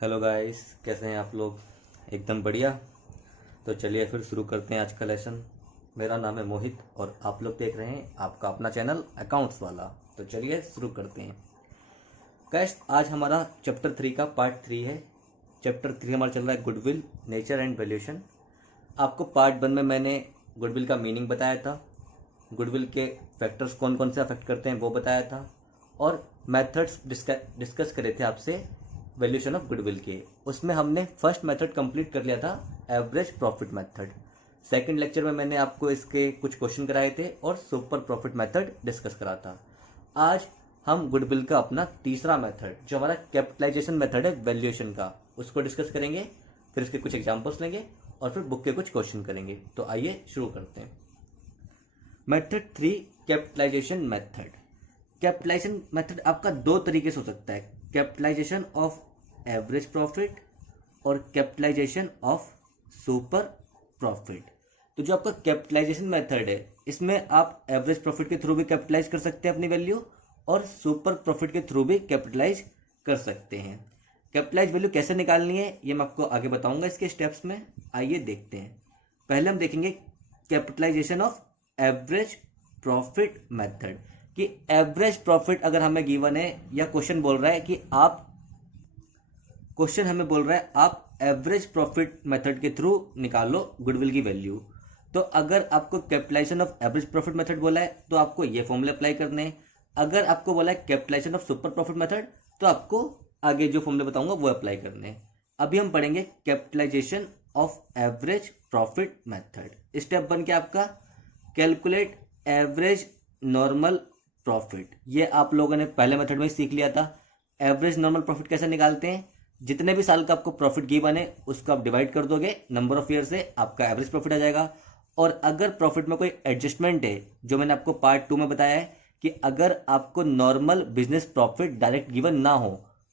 Hello guys, कैसे हैं आप लोग। एकदम बढ़िया। तो चलिए फिर शुरू करते हैं आज का लेसन। मेरा नाम है मोहित और आप लोग देख रहे हैं आपका अपना चैनल अकाउंट्स वाला। तो चलिए शुरू करते हैं। गाइस, आज हमारा चैप्टर 3 का पार्ट 3 है। चैप्टर 3 हमारा चल रहा है गुडविल, नेचर एंड वैल्यूएशन। आपको पार्ट 1 में मैंने गुडविल का मीनिंग बताया था, गुडविल के फैक्टर्स कौन कौन से अफेक्ट करते हैं वो बताया था, और मेथड्स डिस्कस करे थे आपसे वैल्यूएशन ऑफ गुडविल के। उसमें हमने फर्स्ट मेथड कंप्लीट कर लिया था, average profit method. Second lecture में मैंने आपको इसके कुछ क्वेश्चन कराए थे और सुपर प्रॉफिट मेथड डिस्कस करा था। आज हम गुडविल का अपना तीसरा मेथड, जो हमारा कैपिटलाइजेशन मेथड है वैल्यूएशन का, उसको डिस्कस करेंगे। फिर इसके कुछ एग्जांपल्स लेंगे और फिर बुक के कुछ क्वेश्चन करेंगे। तो आइए शुरू करते हैं। Method 3, capitalisation method. Capitalisation method आपका दो तरीके से हो सकता है, कैपिटलाइजेशन ऑफ एवरेज प्रॉफिट और कैपिटलाइजेशन ऑफ सुपर प्रॉफिट। तो जो आपका कैपिटलाइजेशन मेथड है, इसमें आप एवरेज प्रॉफिट के थ्रू भी कैपिटलाइज कर सकते हैं अपनी वैल्यू, और सुपर प्रॉफिट के थ्रू भी कैपिटलाइज कर सकते हैं। कैपिटलाइज वैल्यू कैसे निकालनी है ये मैं आपको आगे बताऊंगा इसके स्टेप्स में। आइए देखते हैं। पहले हम देखेंगे capitalisation of average profit method, कि एवरेज प्रॉफिट अगर हमें गिवन है, या क्वेश्चन बोल रहा है कि आप एवरेज प्रॉफिट मेथड के थ्रू निकालो गुडविल की वैल्यू। तो अगर आपको capitalisation of average profit method बोला है तो आपको ये फॉर्मूले अप्लाई करने हैं। अगर आपको बोला है capitalisation of super profit method तो आपको आगे जो फॉर्मूले बताऊंगा वो अप्लाई करने हैं। अभी हम पढ़ेंगे capitalisation of average profit method. Step 1 क्या आपका, कैलकुलेट एवरेज नॉर्मल प्रॉफिट। ये आप लोगों ने पहले मेथड में ही सीख लिया था। एवरेज नॉर्मल प्रॉफिट कैसे निकालते हैं, जितने भी साल का आपको प्रॉफिट गिवन है उसको आप डिवाइड कर दोगे नंबर ऑफ ईयर से, आपका एवरेज प्रॉफिट आ जाएगा। और अगर प्रॉफिट में कोई एडजस्टमेंट है, जो मैंने आपको पार्ट 2 में बताया है कि अगर आपको normal business profit direct given ना हो,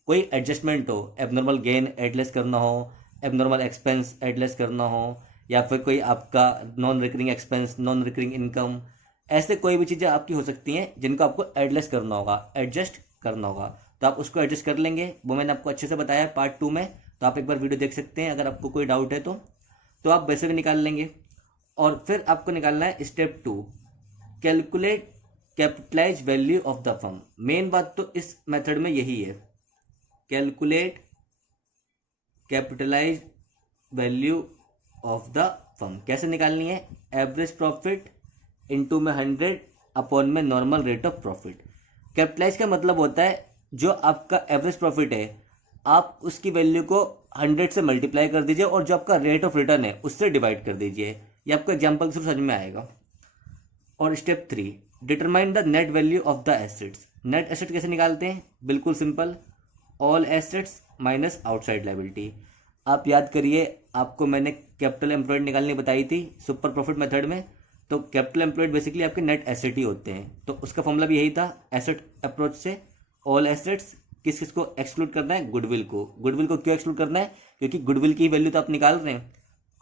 कोई एडजस्टमेंट हो, एबनॉर्मल गेन एडलेस करना हो, एबनॉर्मल एक्सपेंस एडलेस करना हो, या फिर कोई आपका non recurring expense, non recurring income, ऐसे कोई भी चीज़ें आपकी हो सकती हैं जिनको आपको एडलेस करना होगा, एडजस्ट करना होगा, तो आप उसको एडजस्ट कर लेंगे। वो मैंने आपको अच्छे से बताया है पार्ट 2 में, तो आप एक बार वीडियो देख सकते हैं अगर आपको कोई डाउट है तो आप वैसे भी निकाल लेंगे। और फिर आपको निकालना है step 2, calculate capitalise value of the firm. मेन बात तो इस मेथड में यही है, calculate capitalise value of the firm. कैसे निकालनी है, एवरेज प्रॉफिट इंटू में 100 अपॉन में normal rate of profit. Capitalise का मतलब होता है जो आपका एवरेज प्रॉफिट है आप उसकी वैल्यू को 100 से मल्टीप्लाई कर दीजिए और जो आपका रेट ऑफ रिटर्न है उससे डिवाइड कर दीजिए। ये आपको एग्जाम्पल से समझ में आएगा। और step 3, determine the net value of the assets. Net asset कैसे निकालते हैं, बिल्कुल simple, all assets minus outside liability. आप याद करिए, आपको मैंने कैपिटल एम्प्लॉयड निकालनी बताई थी सुपर प्रॉफिट मेथड में। तो कैपिटल एम्प्लॉयड बेसिकली आपके नेट एसेट ही होते हैं, तो उसका फॉर्मूला भी यही था एसेट अप्रोच से। ऑल एसेट्स किस किस को एक्सक्लूड करना है, गुडविल को। गुडविल को क्यों एक्सक्लूड करना है, क्योंकि गुडविल की वैल्यू तो आप निकाल रहे हैं।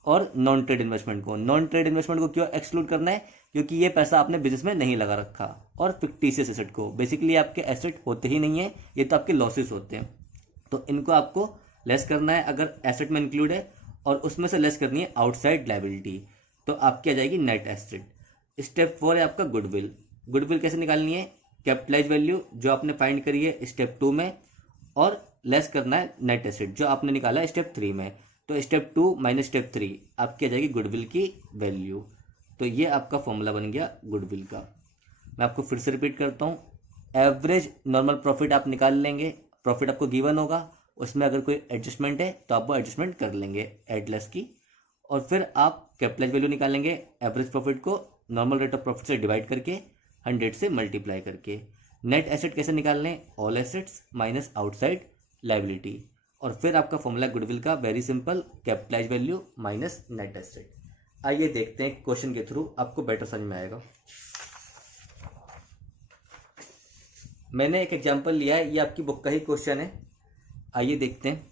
और नॉन ट्रेड इन्वेस्टमेंट को, नॉन ट्रेड इन्वेस्टमेंट को क्यों एक्सक्लूड करना है, क्योंकि ये पैसा आपने बिजनेस में नहीं लगा रखा। और फिक्टिशियस एसेट को, बेसिकली आपके एसेट होते ही नहीं है, ये तो आपके लॉसेस होते हैं, तो इनको आपको लेस करना है अगर एसेट में इंक्लूड है, और उसमें से लेस करनी है आउटसाइड लायबिलिटी, तो आपकी आ जाएगी नेट एसेट। स्टेप 4 है आपका गुडविल। गुडविल कैसे निकालनी है, कैपिटलाइज वैल्यू जो आपने फाइंड करी है स्टेप 2 में, और लेस करना है नेट एसेट जो आपने निकाला है स्टेप 3 में। तो स्टेप 2 माइनस स्टेप 3 आपकी आ जाएगी गुडविल की वैल्यू। तो ये आपका फॉर्मूला बन गया गुडविल का। मैं आपको फिर से रिपीट करता हूँ, एवरेज नॉर्मल प्रॉफिट आप निकाल लेंगे, प्रॉफिट आपको गिवन होगा, उसमें अगर कोई एडजस्टमेंट है तो आप वो एडजस्टमेंट कर लेंगे एडलेस की। और फिर आप कैपिटलाइज वैल्यू निकालेंगे, एवरेज प्रॉफिट को नॉर्मल रेट ऑफ प्रॉफिट से डिवाइड करके 100 से मल्टीप्लाई करके। नेट एसेट कैसे निकालने, all assets minus outside liability. और फिर आपका फॉर्मूला गुडविल का very simple, capitalise value minus net asset. आइए देखते हैं क्वेश्चन के थ्रू, आपको बेटर समझ में आएगा। मैंने एक एग्जांपल लिया है, ये आपकी बुक का ही क्वेश्चन है। आइए देखते हैं।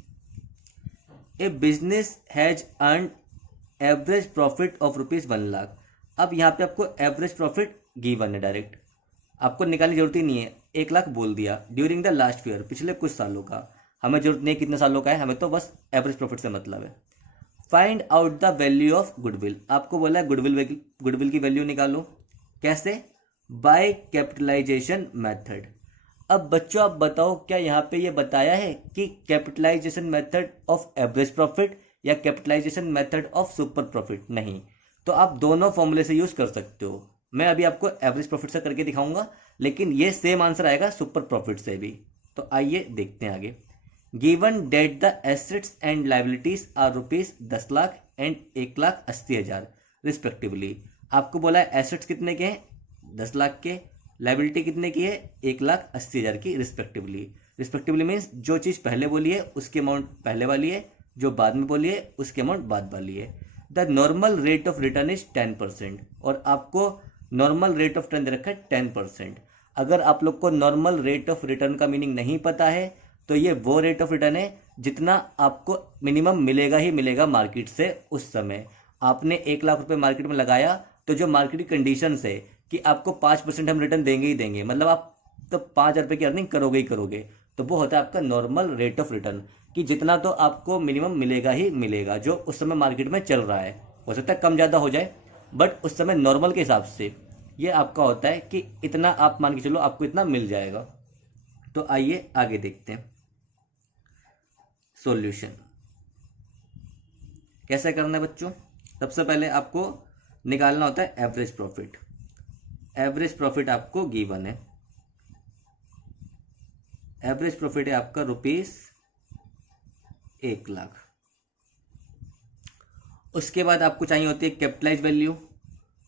A business has earn average profit of ₹1,00,000। अब यहाँ पे आपको एवरेज प्रॉफिट गिवन है, डायरेक्ट आपको निकालने की जरूरत ही नहीं है, 1 लाख बोल दिया ड्यूरिंग द लास्ट ईयर, पिछले कुछ सालों का। हमें जरूरत नहीं है कितने सालों का है, हमें तो बस एवरेज प्रॉफिट से मतलब है। Find out the value of goodwill, आपको बोला है गुडविल की वैल्यू निकालो। कैसे? By capitalisation method. अब बच्चों आप बताओ, क्या यहाँ पे ये बताया है कि capitalisation method of average profit या capitalisation method of super profit? नहीं। तो आप दोनों फॉर्मूले से यूज कर सकते हो। मैं अभी आपको एवरेज प्रॉफिट से करके दिखाऊंगा, लेकिन ये सेम आंसर आएगा सुपर प्रॉफिट से भी। तो आइए देखते हैं आगे। Given that the assets and liabilities are ₹10,00,000 and 1,80,000 respectively. आपको बोला है एसेट्स कितने के हैं? 10 लाख के। लाइबिलिटी कितने की है? 1,80,000 की रिस्पेक्टिवली। रिस्पेक्टिवली मीन्स जो चीज़ पहले बोली है उसकी अमाउंट पहले वाली है, जो बाद में बोली है उसकी अमाउंट बाद वाली है। The normal rate of return is 10%, और आपको नॉर्मल रेट ऑफ रिटर्न दे रखा है 10%। अगर आप लोग को नॉर्मल रेट ऑफ रिटर्न का मीनिंग नहीं पता है तो ये वो रेट ऑफ रिटर्न है जितना आपको मिनिमम मिलेगा ही मिलेगा मार्केट से उस समय। आपने 1,00,000 रुपये मार्केट में लगाया, तो जो मार्केट की कंडीशन है कि आपको 5% हम रिटर्न देंगे ही देंगे, मतलब आप तो 5,000 रुपये की अर्निंग करोगे ही करोगे, तो वो होता है आपका नॉर्मल रेट ऑफ रिटर्न, कि जितना तो आपको मिनिमम मिलेगा ही मिलेगा जो उस समय मार्केट में चल रहा है। हो सकता है कम ज़्यादा हो जाए, बट उस समय नॉर्मल के हिसाब से ये आपका होता है कि इतना आप मान के चलो आपको इतना मिल जाएगा। तो आइए आगे देखते हैं सॉल्यूशन कैसे करना है बच्चों। सबसे पहले आपको निकालना होता है एवरेज प्रॉफिट। एवरेज प्रॉफिट आपको गिवन है, एवरेज प्रॉफिट है आपका ₹1,00,000। उसके बाद आपको चाहिए होती है कैपिटलाइज वैल्यू,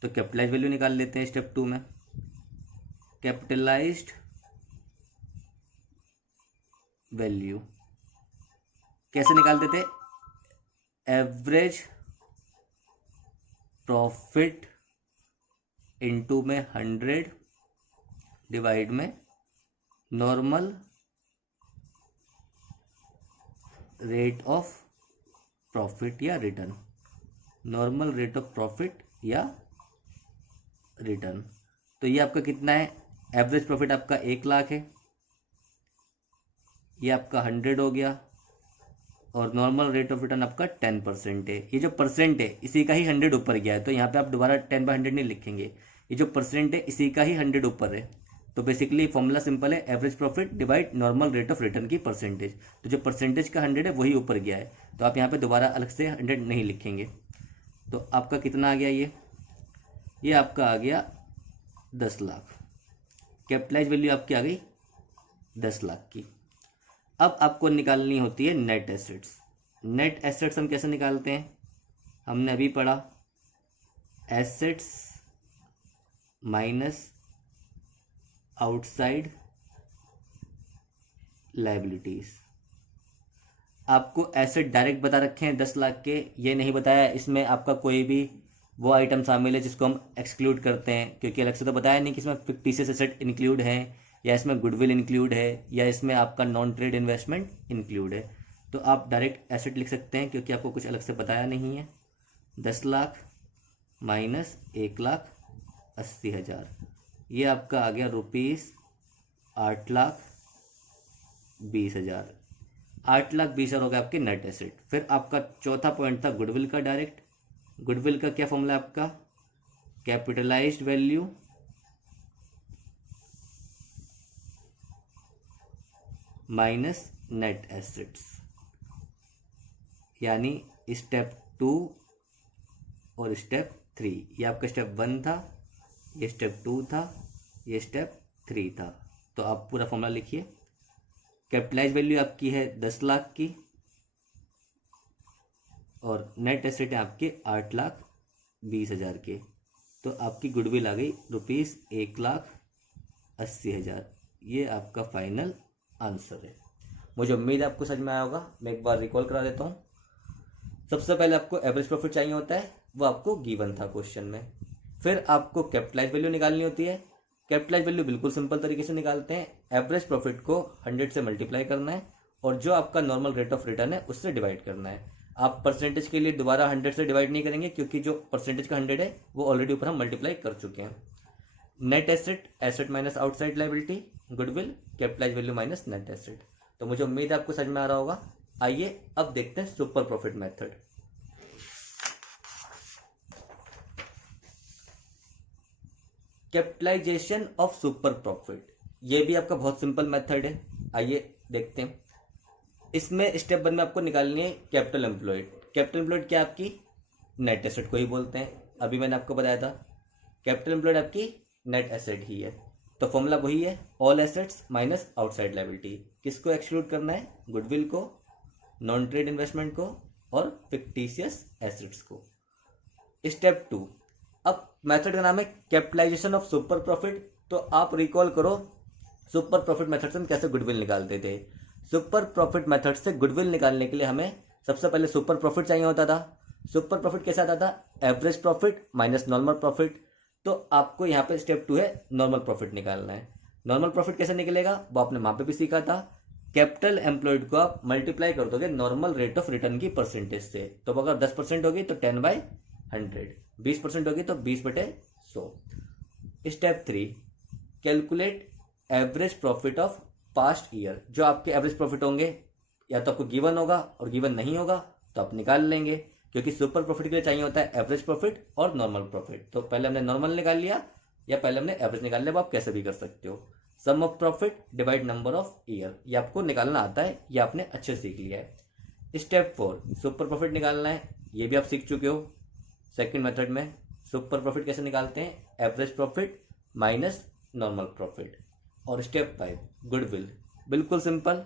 तो कैपिटलाइज वैल्यू निकाल लेते हैं स्टेप 2 में। कैपिटलाइज्ड वैल्यू कैसे निकालते थे? एवरेज प्रॉफिट इनटू में 100 डिवाइड में नॉर्मल रेट ऑफ प्रॉफिट या return, normal rate of profit या रिटर्न। तो ये आपका कितना है? एवरेज प्रॉफिट आपका 1,00,000 है, ये आपका 100 हो गया, और नॉर्मल रेट ऑफ रिटर्न आपका 10% है। ये जो परसेंट है इसी का ही 100 ऊपर गया है, तो यहाँ पे आप दोबारा 10/100 नहीं लिखेंगे, ये जो परसेंट है इसी का ही 100 ऊपर है। तो बेसिकली फॉर्मूला सिंपल है, average profit divide normal rate of return की परसेंटेज। तो जो परसेंटेज का 100 है वही ऊपर गया है, तो आप यहाँ पे दोबारा अलग से 100 नहीं लिखेंगे। तो आपका कितना आ गया? ये आपका आ गया 10,00,000। कैपिटलाइज वैल्यू आपकी आ गई 10,00,000 की। अब आपको निकालनी होती है नेट एसेट्स। नेट एसेट्स हम कैसे निकालते हैं? हमने अभी पढ़ा, एसेट्स माइनस आउटसाइड लायबिलिटीज। आपको एसेट डायरेक्ट बता रखे हैं 10,00,000 के, ये नहीं बताया इसमें आपका कोई भी वो आइटम शामिल है जिसको हम एक्सक्लूड करते हैं, क्योंकि अलग से तो बताया नहीं कि इसमें फिक्टिशियस एसेट इंक्लूड है, या इसमें गुडविल इंक्लूड है, या इसमें आपका नॉन ट्रेड इन्वेस्टमेंट इंक्लूड है। तो आप डायरेक्ट एसेट लिख सकते हैं क्योंकि आपको कुछ अलग से बताया नहीं है। 10,00,000 माइनस 1,80,000, ये आपका आ गया ₹8,20,000। 8,20,000 हो गया आपके नेट एसेट। फिर आपका चौथा पॉइंट था गुडविल का। डायरेक्ट गुडविल का क्या फॉर्मूला है आपका? Capitalised value minus net assets, यानी स्टेप 2 और स्टेप 3। ये आपका स्टेप 1 था, ये स्टेप 2 था, ये स्टेप 3 था। तो आप पूरा फॉर्मूला लिखिए। कैपिटलाइज वैल्यू आपकी है 10,00,000 की, और नेट एसेट है आपके 8,20,000 के। तो आपकी गुडविल आ गई ₹1,80,000। ये आपका फाइनल आंसर है। मुझे उम्मीद है आपको समझ में आया होगा। मैं एक बार रिकॉल करा देता हूँ। सबसे पहले आपको एवरेज प्रॉफिट चाहिए होता है, वो आपको गिवन था क्वेश्चन में। फिर आपको कैपिटलाइज वैल्यू निकालनी होती है। कैपिटलाइज वैल्यू बिल्कुल सिंपल तरीके से निकालते हैं। एवरेज प्रॉफिट को 100 से मल्टीप्लाई करना है, और जो आपका नॉर्मल रेट ऑफ रिटर्न है उससे डिवाइड करना है। आप परसेंटेज के लिए दोबारा 100 से डिवाइड नहीं करेंगे, क्योंकि जो परसेंटेज का 100 है वो ऑलरेडी ऊपर हम मल्टीप्लाई कर चुके हैं। Net asset, asset minus outside liability, goodwill, capitalise value minus net asset. तो तो मुझे उम्मीद है आपको समझ में आ रहा होगा। आइए अब देखते हैं super profit method. Capitalisation of super profit, ये भी आपका बहुत सिंपल मेथड है। आइए देखते हैं। इसमें स्टेप 1 में आपको निकालनी है कैपिटल एम्प्लॉयड। कैपिटल एम्प्लॉयड क्या आपकी नेट एसेट को ही बोलते हैं, अभी मैंने आपको बताया था। कैपिटल एम्प्लॉयड आपकी नेट एसेट ही है, तो फॉर्मूला वही है, all assets minus outside liability. किसको एक्सक्लूड करना है? गुडविल को, नॉन ट्रेड इन्वेस्टमेंट को और फिक्टिशियस एसेट्स को। स्टेप 2, अब मेथड का नाम है कैपिटलाइजेशन ऑफ सुपर प्रॉफिट। तो आप रिकॉल करो सुपर प्रॉफिट मेथड से हम कैसे गुडविल निकालते थे। सुपर प्रॉफिट मेथड से गुडविल निकालने के लिए हमें सबसे पहले सुपर प्रॉफिट चाहिए होता था। सुपर प्रॉफिट कैसे आता था? Average profit minus normal profit. तो आपको यहाँ पे स्टेप 2 है नॉर्मल प्रॉफिट निकालना है। नॉर्मल प्रॉफिट कैसे निकलेगा वो आपने वहां पे भी सीखा था। कैपिटल एम्प्लॉयड को आप मल्टीप्लाई कर दोगे नॉर्मल रेट ऑफ रिटर्न की परसेंटेज से। तो अगर 10% होगी तो 10/100, 20% होगी तो 20/100। Step 3, calculate average profit of past year. जो आपके एवरेज प्रॉफिट होंगे या तो आपको गिवन होगा और गिवन नहीं होगा तो आप निकाल लेंगे, क्योंकि सुपर प्रॉफिट के लिए चाहिए होता है एवरेज प्रॉफिट और नॉर्मल प्रॉफिट। तो पहले हमने नॉर्मल निकाल लिया या पहले हमने एवरेज निकाल लिया, वो आप कैसे भी कर सकते हो। Sum of profit divide number of year, ये आपको निकालना आता है, ये आपने अच्छे सीख लिया है। स्टेप 4, सुपर प्रॉफिट निकालना है, ये भी आप सीख चुके हो सेकंड मेथड में। सुपर प्रॉफिट कैसे निकालते हैं? Average profit minus normal profit. और स्टेप 5, गुडविल, बिल्कुल simple,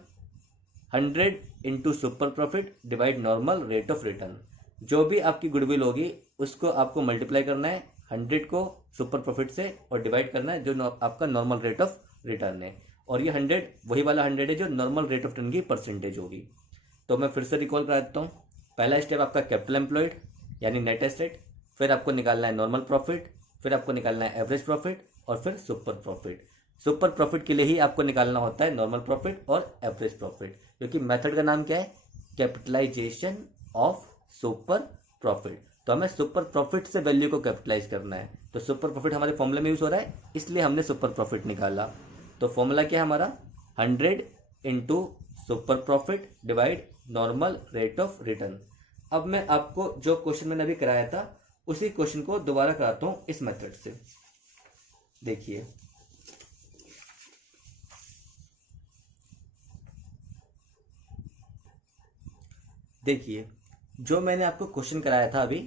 100 into super profit divide normal rate of return. जो भी आपकी गुडविल होगी उसको आपको मल्टीप्लाई करना है 100 को सुपर प्रॉफिट से और डिवाइड करना है जो आपका नॉर्मल रेट ऑफ रिटर्न है। और ये 100 वही वाला 100 है जो नॉर्मल रेट ऑफ रिटर्न की परसेंटेज होगी। तो मैं फिर से रिकॉल करा देता हूँ। पहला स्टेप आपका कैपिटल एम्प्लॉयड यानी नेट एसेट, फिर आपको निकालना है नॉर्मल प्रॉफिट, फिर आपको निकालना है एवरेज प्रॉफिट और फिर सुपर प्रॉफिट। सुपर प्रॉफिट के लिए ही आपको निकालना होता है नॉर्मल प्रॉफिट और एवरेज प्रॉफिट, क्योंकि मेथड का नाम क्या है? Capitalisation of super profit. तो हमें सुपर प्रॉफिट से वैल्यू को कैपिटलाइज करना है। तो सुपर प्रॉफिट हमारे फॉर्मूले में यूज हो रहा है, इसलिए हमने सुपर प्रॉफिट निकाला। तो फॉर्मूला क्या है हमारा? 100 into super profit divide normal rate of return. अब मैं आपको जो क्वेश्चन मैंने अभी कराया था उसी क्वेश्चन को दोबारा कराता हूं इस मेथड से। देखिए, जो मैंने आपको क्वेश्चन कराया था अभी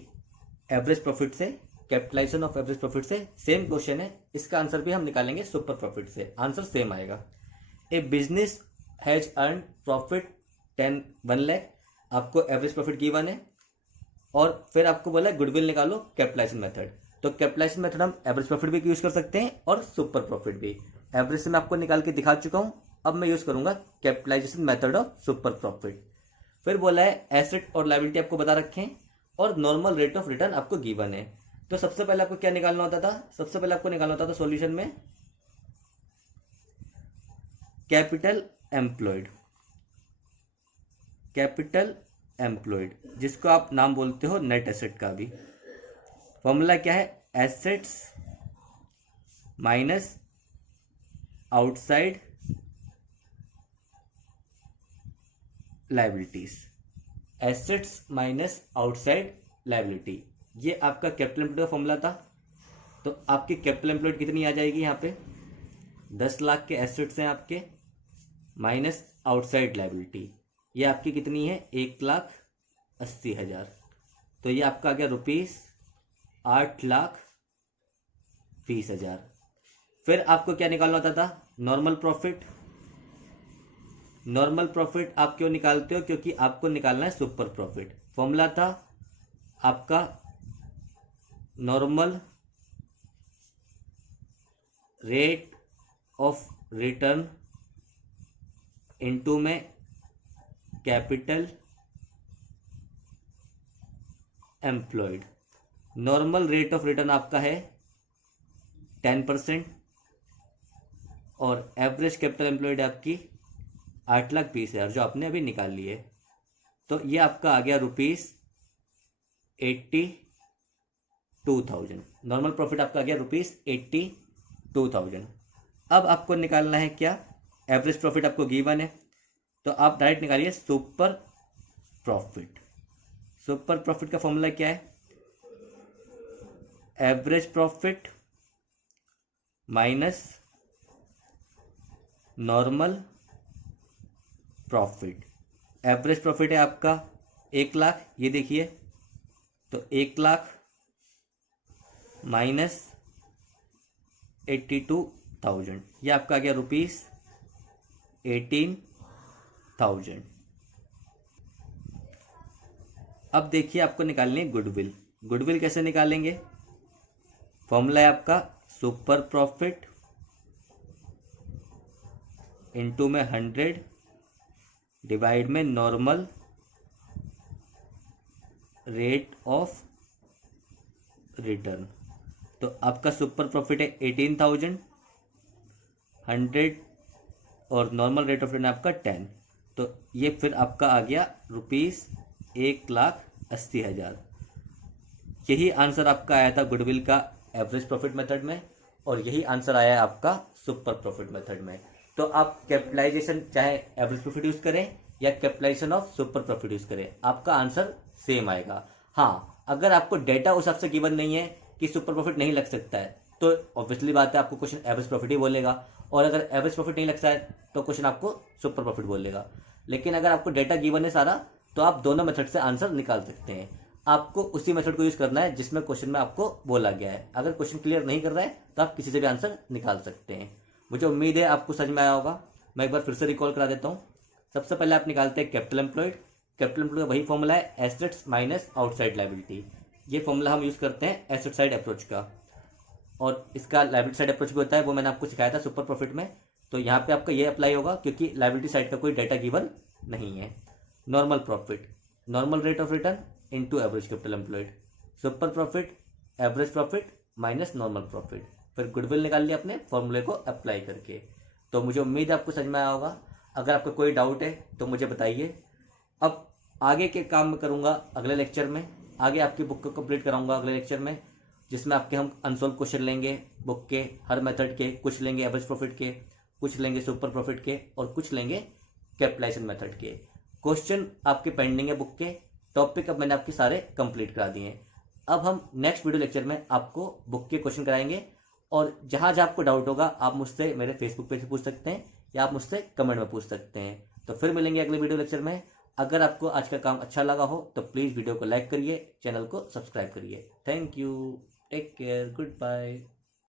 एवरेज प्रॉफिट से, कैपिटलाइजेशन ऑफ एवरेज प्रॉफिट से, सेम क्वेश्चन है। इसका आंसर भी हम निकालेंगे सुपर प्रॉफिट से, आंसर सेम आएगा। A business has earn profit 1 lakh, आपको एवरेज प्रॉफिट गिवन है और फिर आपको बोला गुडविल निकालो कैपिटलाइजेशन मेथड। तो कैपिटलाइजेशन मेथड हम एवरेज प्रॉफिट भी यूज कर सकते हैं और सुपर प्रॉफिट भी। एवरेज से मैं आपको निकाल के दिखा चुका हूं, अब मैं यूज करूंगा capitalisation method of super profit. फिर बोला है एसेट और लायबिलिटी आपको बता रखे हैं और नॉर्मल रेट ऑफ रिटर्न आपको गिवन है। तो सबसे पहले आपको क्या निकालना होता था? सबसे पहले आपको निकालना होता था सॉल्यूशन में कैपिटल एम्प्लॉयड। कैपिटल एम्प्लॉयड जिसको आप नाम बोलते हो नेट एसेट का भी। फॉर्मूला क्या है? Assets minus outside liabilities. Assets minus outside liability, ये आपका कैपिटल एम्प्लॉयड का फॉर्मूला था। तो आपकी कैपिटल एम्प्लॉयड कितनी आ जाएगी? यहाँ पे 10 लाख के एसेट्स हैं आपके माइनस आउटसाइड लायबिलिटी, ये आपकी कितनी है? 1,80,000। तो ये आपका आ गया ₹8,20,000। फिर आपको क्या निकालना होता था? Normal profit. नॉर्मल प्रॉफिट आप क्यों निकालते हो? क्योंकि आपको निकालना है सुपर प्रॉफिट। फॉर्मूला था आपका normal rate of return into में capital employed. Normal rate of return आपका है 10% और एवरेज कैपिटल एम्प्लॉयड आपकी 8,20,000 जो आपने अभी निकाल लिए। तो ये आपका आ गया ₹82,000। नॉर्मल प्रॉफिट आपका आ गया ₹82,000। अब आपको निकालना है क्या? एवरेज प्रॉफिट आपको गिवन है, तो आप डायरेक्ट निकालिए सुपर प्रॉफिट। सुपर प्रॉफिट का फॉर्मूला क्या है? Average profit minus normal profit. Average profit है आपका 1,00,000, ये देखिए, तो 1,00,000 माइनस 82,000, ये आपका आ गया ₹18,000। अब देखिए आपको निकालनी है गुडविल। गुडविल कैसे निकालेंगे? फॉर्मूला है आपका सुपर प्रॉफिट इनटू में 100 डिवाइड में नॉर्मल रेट ऑफ रिटर्न। तो आपका सुपर प्रॉफिट है 18,000, 100 और नॉर्मल रेट ऑफ रिटर्न आपका 10, तो ये फिर आपका आ गया ₹1,80,000। यही आंसर आपका आया था गुडविल का एवरेज प्रॉफिट मेथड में, और यही आंसर आया है आपका सुपर प्रॉफिट मेथड में। तो आप कैपिटलाइजेशन चाहे एवरेज प्रॉफिट यूज करें या capitalisation of super profit use करें, आपका आंसर सेम आएगा। हाँ, अगर आपको डेटा उस हिसाब से गिवन नहीं है कि सुपर प्रॉफिट नहीं लग सकता है, तो ऑब्वियसली बात है आपको क्वेश्चन एवरेज प्रॉफिट ही बोलेगा, और अगर एवरेज प्रॉफिट नहीं लगता है तो क्वेश्चन आपको सुपर प्रॉफिट बोलेगा। लेकिन अगर आपको डेटा गिवन है सारा, तो आप दोनों मेथड से आंसर निकाल सकते हैं। आपको उसी मेथड को यूज करना है जिसमें क्वेश्चन में आपको बोला गया है। अगर क्वेश्चन क्लियर नहीं कर रहा है तो आप किसी से भी आंसर निकाल सकते हैं। मुझे उम्मीद है आपको समझ में आया होगा। मैं एक बार फिर से रिकॉल करा देता हूँ। सबसे पहले आप निकालते हैं कैपिटल एम्प्लॉयड। कैपिटल एम्प्लॉयड का वही फॉर्मूला है एसेट्स माइनस आउटसाइड लायबिलिटी। ये फॉर्मूला हम यूज करते हैं एसेट साइड अप्रोच का, और इसका लायबिलिटी साइड अप्रोच भी होता है, वो मैंने आपको सिखाया था सुपर प्रॉफिट में। तो यहाँ पे आपका ये अप्लाई होगा क्योंकि लायबिलिटी साइड का कोई डाटा गिवन नहीं है। Normal profit, normal rate of return into average capital employed. Super profit, average profit minus normal profit. फिर गुडविल निकाल लिया अपने फॉर्मूले को अप्लाई करके। तो मुझे उम्मीद है आपको समझ में आया होगा। अगर आपको कोई डाउट है तो मुझे बताइए। अब आगे के काम में करूँगा अगले लेक्चर में। आगे आपकी बुक को कंप्लीट कराऊंगा अगले लेक्चर में, जिसमें आपके हम अनसॉल्व क्वेश्चन लेंगे बुक के हर मेथड के। कुछ लेंगे एवरेज प्रॉफिट के, कुछ लेंगे सुपर प्रॉफिट के, और कुछ लेंगे कैपिटलाइजेशन मेथड के। क्वेश्चन आपके पेंडिंग है बुक के। टॉपिक अब मैंने आपके सारे कंप्लीट करा दिए हैं। अब हम नेक्स्ट वीडियो लेक्चर में आपको बुक के क्वेश्चन कराएंगे, और जहां जहां आपको डाउट होगा आप मुझसे मेरे फेसबुक पेज पे पूछ सकते हैं या आप मुझसे कमेंट में पूछ सकते हैं। तो फिर मिलेंगे अगले वीडियो लेक्चर में। अगर आपको आज का काम अच्छा लगा हो तो प्लीज़ वीडियो को लाइक करिए, चैनल को सब्सक्राइब करिए। Thank you, take care, good bye.